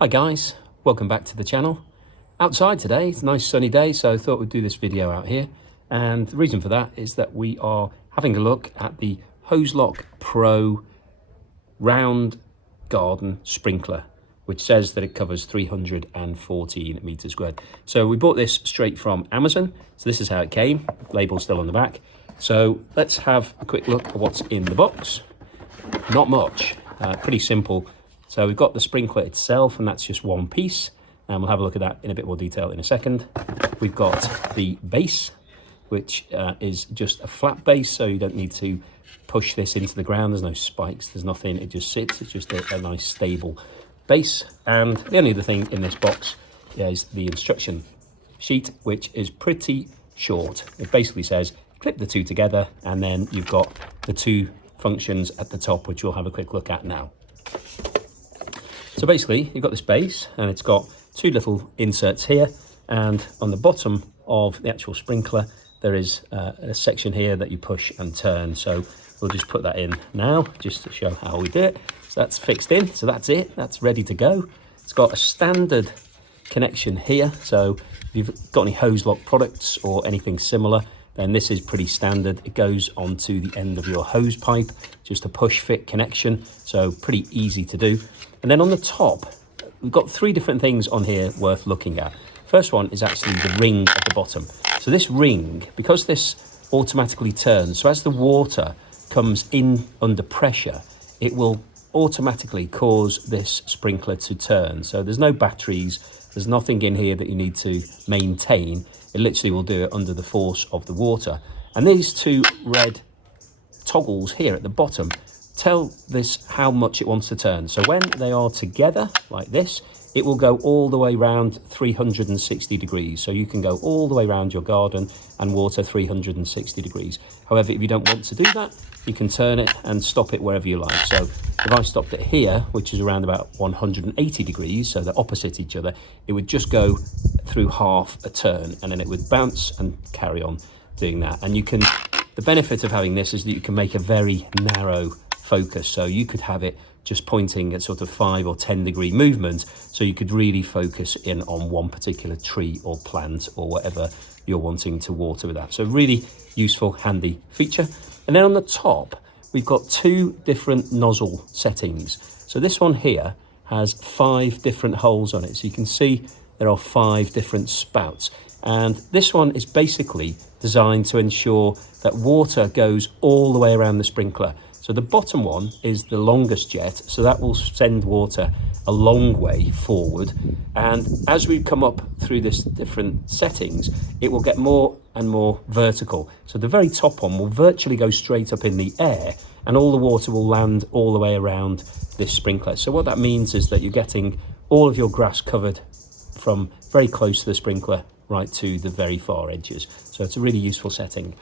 Hi guys, welcome back to the channel. Outside today, it's a nice sunny day, so I thought we'd do this video out here. And the reason for that is that we are having a look at the Hozelock Pro Round Garden Sprinkler, which says that it covers 314 meters squared. So we bought this straight from Amazon. So this is how it came, label still on the back. So let's have a quick look at what's in the box. Not much, pretty simple. So we've got the sprinkler itself, and that's just one piece. And we'll have a look at that in a bit more detail in a second. We've got the base, which is just a flat base, so you don't need to push this into the ground. There's no spikes, there's nothing, it just sits. It's just a nice stable base. And the only other thing in this box is the instruction sheet, which is pretty short. It basically says, clip the two together, and then you've got the two functions at the top, which we'll have a quick look at now. So basically, you've got this base, and it's got two little inserts here, and on the bottom of the actual sprinkler, there is a section here that you push and turn. So we'll just put that in now, just to show how we do it. So that's fixed in, so that's it, that's ready to go. It's got a standard connection here, so if you've got any Hozelock products or anything similar, then this is pretty standard. It goes onto the end of your hose pipe, just a push fit connection, so pretty easy to do. And then on the top, we've got three different things on here worth looking at. First one is actually the ring at the bottom. So this ring, because this automatically turns, so as the water comes in under pressure, it will automatically cause this sprinkler to turn. So there's no batteries, there's nothing in here that you need to maintain. It literally will do it under the force of the water. And these two red toggles here at the bottom tell this how much it wants to turn. So when they are together like this, it will go all the way around 360 degrees. So you can go all the way around your garden and water 360 degrees. However, if you don't want to do that, you can turn it and stop it wherever you like. So if I stopped it here, which is around about 180 degrees, so they're opposite each other, it would just go through half a turn, and then it would bounce and carry on doing that. And you can, the benefit of having this is that you can make a very narrow focus. So you could have it just pointing at sort of 5 or 10 degree movement, so you could really focus in on one particular tree or plant or whatever you're wanting to water with that. So really useful, handy feature. And then on the top, we've got two different nozzle settings. So this one here has 5 different holes on it. So you can see there are 5 different spouts. And this one is basically designed to ensure that water goes all the way around the sprinkler. So the bottom one is the longest jet, so that will send water a long way forward. And as we come up through this different settings, it will get more and more vertical. So the very top one will virtually go straight up in the air, and all the water will land all the way around this sprinkler. So what that means is that you're getting all of your grass covered from very close to the sprinkler right to the very far edges. So it's a really useful setting.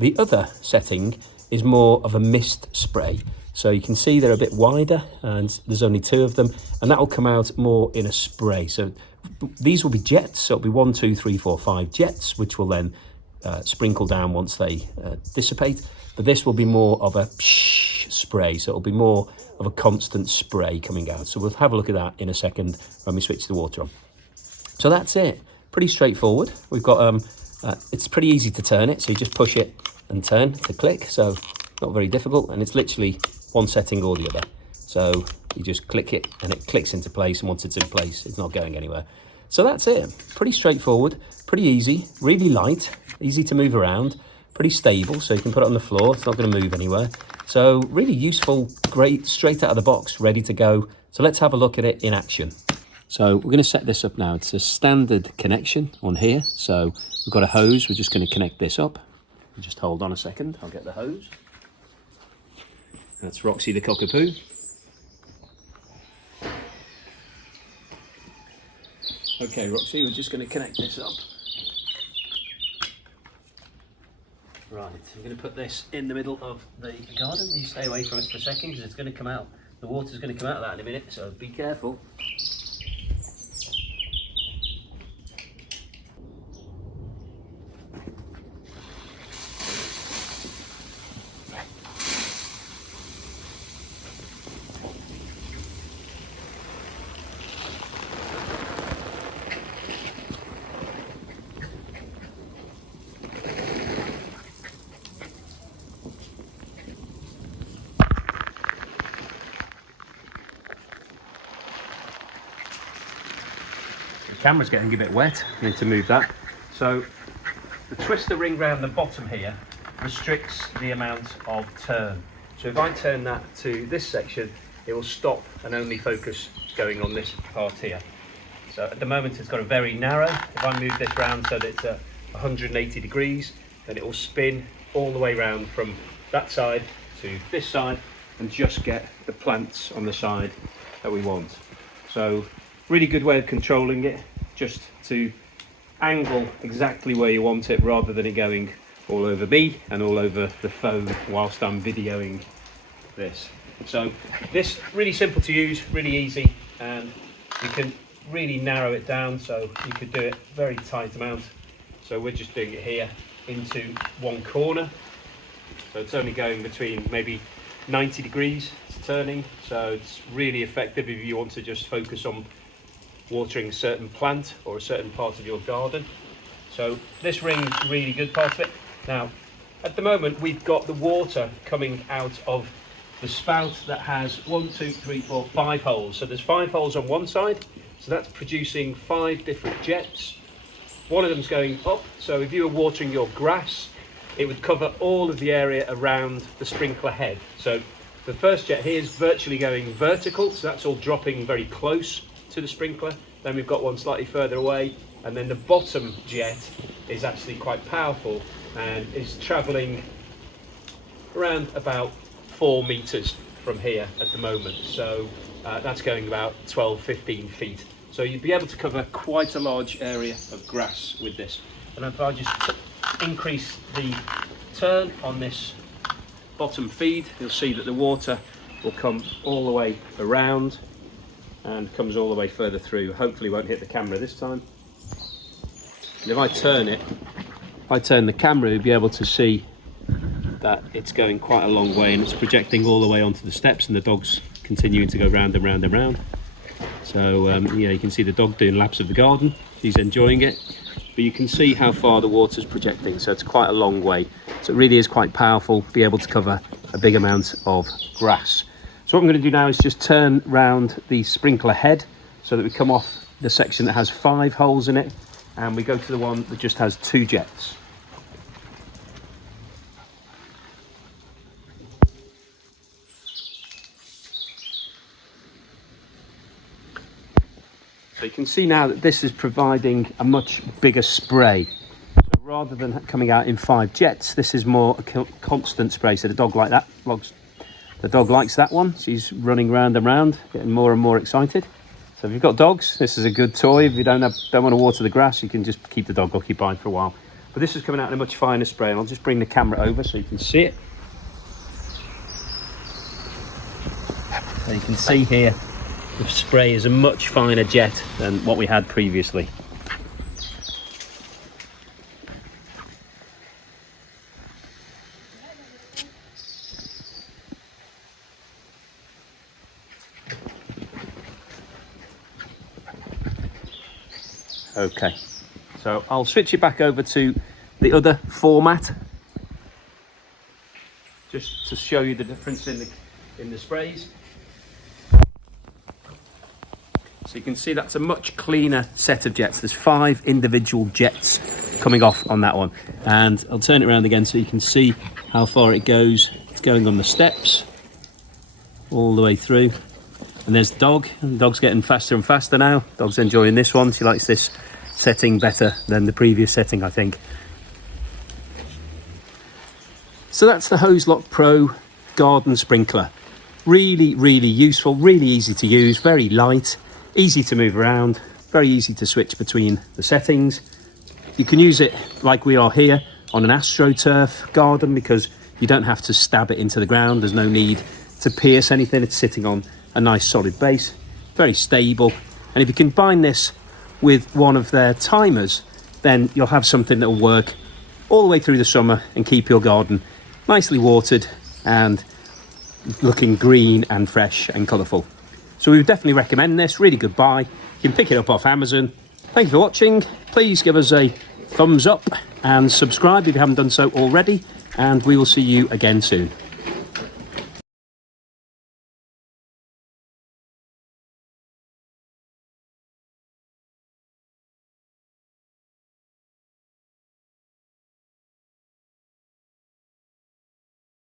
The other setting is more of a mist spray. So you can see they're a bit wider, and there's only 2 of them, and that will come out more in a spray. So these will be jets, so it'll be 1, 2, 3, 4, 5 jets, which will then sprinkle down once they dissipate. But this will be more of a spray, so it'll be more of a constant spray coming out. So we'll have a look at that in a second when we switch the water on. So that's it, pretty straightforward. We've got, it's pretty easy to turn it, so you just push it and turn to click, so not very difficult, and it's literally one setting or the other. So you just click it and it clicks into place, and once it's in place, it's not going anywhere. So that's it, pretty straightforward, pretty easy, really light, easy to move around, pretty stable, so you can put it on the floor, it's not going to move anywhere. So really useful, great, straight out of the box, ready to go. So let's have a look at it in action. So we're going to set this up now. It's a standard connection on here. So we've got a hose, we're just going to connect this up. Just hold on a second, I'll get the hose. That's Roxy the cockapoo. Okay, Roxy, we're just going to connect this up. Right, I'm going to put this in the middle of the garden. You stay away from it for a second, because it's going to come out. The water's going to come out of that in a minute, so be careful. camera's getting a bit wet. I need to move that. So the twister ring round the bottom here restricts the amount of turn. So if I turn that to this section, it will stop and only focus going on this part here. So at the moment it's got a very narrow. If I move this round so that it's 180 degrees, then it will spin all the way round from that side to this side and just get the plants on the side that we want. So really good way of controlling it, just to angle exactly where you want it rather than it going all over me and all over the phone whilst I'm videoing this. So this really simple to use, really easy, and you can really narrow it down, so you could do it very tight amount. So we're just doing it here into one corner, so it's only going between maybe 90 degrees it's turning, so it's really effective if you want to just focus on watering a certain plant or a certain part of your garden. So this ring's really good part of it. Now at the moment we've got the water coming out of the spout that has 5 holes. So there's 5 holes on one side, so that's producing 5 different jets. One of them's going up, so if you were watering your grass, it would cover all of the area around the sprinkler head. So the first jet here is virtually going vertical, so that's all dropping very close to the sprinkler. Then we've got one slightly further away, and then the bottom jet is actually quite powerful and is traveling around about 4 meters from here at the moment. So that's going about 12-15 feet. So you'd be able to cover quite a large area of grass with this. And if I just increase the turn on this bottom feed, you'll see that the water will come all the way around and comes all the way further through. Hopefully won't hit the camera this time. And if I turn the camera, you'll be able to see that it's going quite a long way and it's projecting all the way onto the steps, and the dog's continuing to go round and round and round. So yeah, you can see the dog doing laps of the garden. He's enjoying it, but you can see how far the water's projecting, so it's quite a long way. So it really is quite powerful, be able to cover a big amount of grass. So what I'm going to do now is just turn round the sprinkler head so that we come off the section that has 5 holes in it and we go to the one that just has 2 jets. So you can see now that this is providing a much bigger spray. So rather than coming out in 5 jets, this is more a constant spray. So the dog likes that one. She's running round and round, getting more and more excited. So if you've got dogs, this is a good toy. If you don't want to water the grass, you can just keep the dog occupied for a while. But this is coming out in a much finer spray, and I'll just bring the camera over so you can see it. So you can see here, the spray is a much finer jet than what we had previously. Okay, so I'll switch it back over to the other format just to show you the difference in the sprays. So you can see that's a much cleaner set of jets. There's 5 individual jets coming off on that one. And I'll turn it around again so you can see how far it goes. It's going on the steps all the way through. And there's the dog. And the dog's getting faster and faster now. Dog's enjoying this one. She likes this setting better than the previous setting, I think. So that's the Hozelock Pro Garden Sprinkler. Really, really useful, really easy to use, very light. Easy to move around, very easy to switch between the settings. You can use it like we are here on an AstroTurf garden because you don't have to stab it into the ground. There's no need to pierce anything. It's sitting on a nice solid base, very stable. And if you combine this with one of their timers, then you'll have something that will work all the way through the summer and keep your garden nicely watered and looking green and fresh and colourful. So we would definitely recommend this. Really good buy. You can pick it up off Amazon. Thank you for watching. Please give us a thumbs up and subscribe if you haven't done so already, and we will see you again soon.